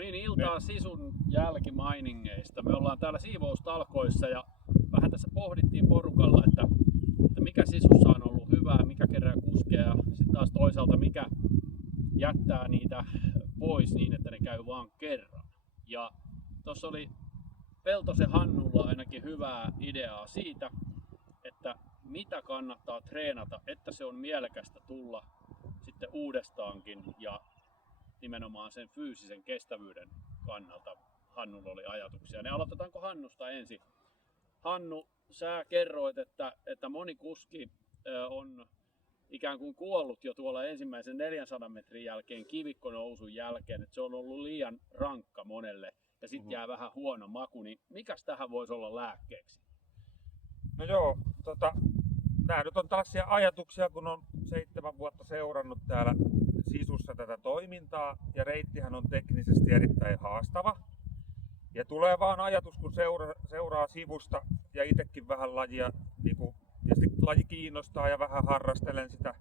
niin, iltaa Sisun jälkimainingeista. Me ollaan täällä siivoustalkoissa ja vähän tässä pohdittiin porukalla, että mikä Sisussa on ollut hyvää, mikä kerää kuskeja ja sitten taas toisaalta mikä jättää niitä pois niin, että ne käy vaan kerran. Ja tuossa oli Peltosen Hannulla ainakin hyvää ideaa siitä, että mitä kannattaa treenata, että se on mielekästä tulla sitten uudestaankin ja nimenomaan sen fyysisen kestävyyden kannalta Hannulla oli ajatuksia. Ne aloitetaanko Hannusta ensin? Hannu, sä kerroit, että moni kuski on ikään kuin kuollut jo tuolla ensimmäisen 400 metrin jälkeen kivikkonousun jälkeen, että se on ollut liian rankka monelle ja sitten jää vähän huono maku, niin mikäs tähän voisi olla lääkkeeksi? No joo, nämä nyt on tällaisia ajatuksia, kun on 7 vuotta seurannut täällä Sisussa tätä toimintaa ja reittihän on teknisesti erittäin haastava. Ja tulee vaan ajatus, kun seuraa sivusta ja itsekin vähän lajia, niin kuin tietysti laji kiinnostaa ja vähän harrastelen sitä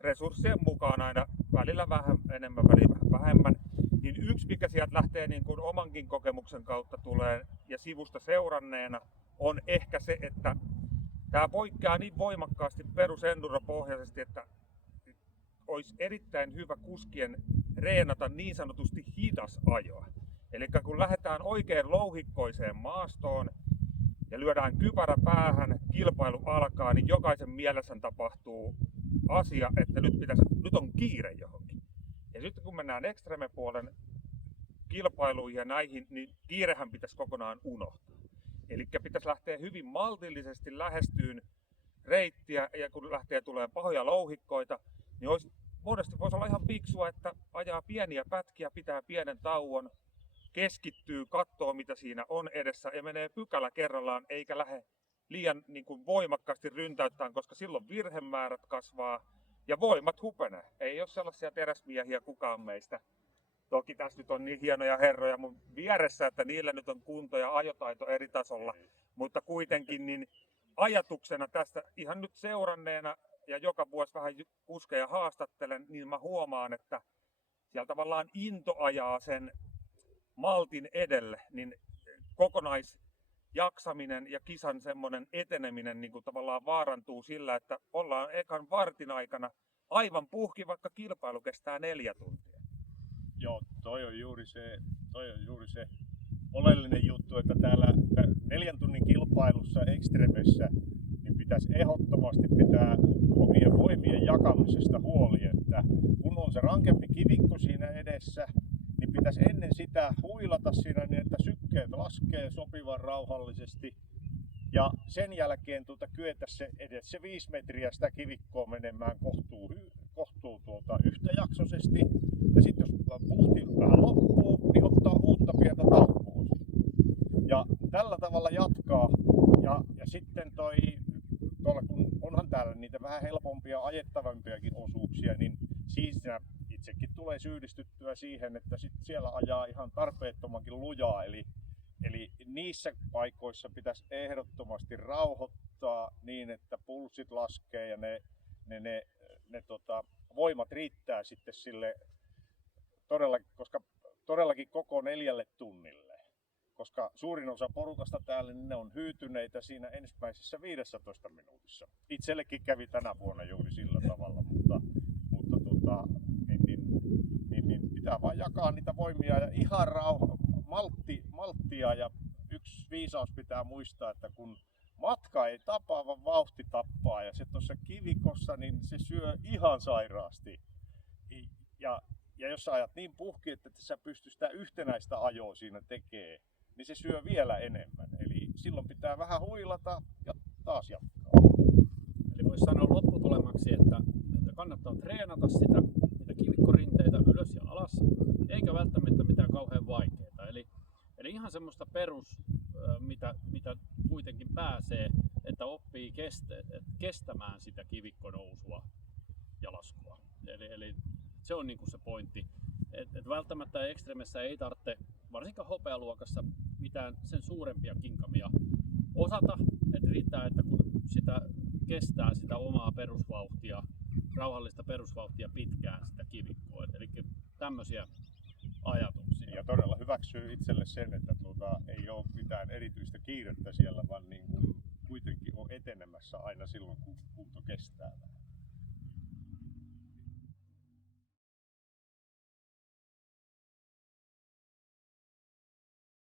resurssien mukaan aina, välillä vähän enemmän, välillä vähän vähemmän. Niin yksi, mikä sieltä lähtee niin kuin omankin kokemuksen kautta tulee ja sivusta seuranneena, on ehkä se, että tämä poikkeaa niin voimakkaasti perusenduropohjaisesti, että olisi erittäin hyvä kuskien reenata niin sanotusti hidas ajoa. Eli kun lähdetään oikein louhikkoiseen maastoon ja lyödään kypärä päähän, kilpailu alkaa, niin jokaisen mielessä tapahtuu asia, että nyt on kiire johonkin. Ja sitten kun mennään ekstremepuolen kilpailuihin ja näihin, niin kiirehän pitäisi kokonaan unohtaa. Eli pitäisi lähteä hyvin maltillisesti lähestyyn reittiä ja kun lähtee tulee pahoja louhikkoita, niin monesti voisi olla ihan fiksua, että ajaa pieniä pätkiä, pitää pienen tauon, keskittyy, katsoo mitä siinä on edessä ja menee pykälä kerrallaan eikä lähde liian niin kuin voimakkaasti ryntäyttämään, koska silloin virhemäärät kasvaa ja voimat hupenee. Ei ole sellaisia teräsmiehiä kukaan meistä. Toki tässä nyt on niin hienoja herroja mun vieressä, että niillä nyt on kunto ja ajotaito eri tasolla, mutta kuitenkin niin ajatuksena tästä ihan nyt seuranneena ja joka vuosi vähän kuskeja haastattelen, niin mä huomaan, että siellä tavallaan into ajaa sen maltin edelle, niin kokonaisjaksaminen ja kisan semmoinen eteneminen niin kuin tavallaan vaarantuu sillä, että ollaan ekan vartin aikana aivan puhki, vaikka kilpailu kestää 4 tuntia. Joo, toi on juuri se oleellinen juttu, että täällä 4 tunnin kilpailussa ekstremessä niin pitäisi ehdottomasti pitää omien voimien jakamisesta huoli, että kun on se rankempi kivikko siinä edessä, niin pitäisi ennen sitä huilata siinä niin, että sykkeet laskee sopivan rauhallisesti ja sen jälkeen kyetä edes se 5 metriä sitä kivikkoa menemään kohtuu yhtäjaksoisesti ja sitten jos puhti vähän loppuu, niin ottaa uutta pientä taukoa. Ja tällä tavalla jatkaa ja sitten tuolla kun onhan täällä niitä vähän helpompia ajettavampiakin osuuksia, niin siinä itsekin tulee syyllistyttyä siihen, että sit siellä ajaa ihan tarpeettomankin lujaa. Eli niissä paikoissa pitäisi ehdottomasti rauhoittaa niin, että pulssit laskee ja ne voimat riittää sitten sille koska todellakin koko 4 tunnille. Koska suurin osa porukasta täällä niin ne on hyytyneitä siinä ensimmäisessä 15 minuutissa. Itsellekin kävi tänä vuonna juuri sillä tavalla, mutta pitää vaan jakaa niitä voimia ja ihan malttia ja yksi viisaus pitää muistaa, että kun matka ei tapaa, vaan vauhti tappaa ja se tuossa kivikossa niin se syö ihan sairaasti. Ja jos sä ajat niin puhki, että sä pystyt sitä yhtenäistä ajoa siinä tekemään, niin se syö vielä enemmän. Eli silloin pitää vähän huilata ja taas jatkaa. Eli voisi sanoa lopputulemaksi, että kannattaa treenata niitä kivikkorinteitä ylös ja alas, eikä välttämättä mitään kauhean vaikeaa. Eli ihan semmoista perus, mitä kuitenkin pääsee, että oppii kestämään sitä kivikkonousua ja laskua. Eli se on niinku se pointti. Et välttämättä ekstremessä ei tarvitse, varsinkaan hopealuokassa, mitään sen suurempia kinkamia osata. Et riittää, että kun sitä kestää sitä omaa perusvauhtia, rauhallista perusvauhtia pitkään sitä kivikkoa. Eli tämmöisiä ajatuksia. Ja todella hyväksyy itselle sen, että ei ole mitään erityistä kiirettä siellä, vaan niin kuin kuitenkin on etenemässä aina silloin, kun kunto kestää.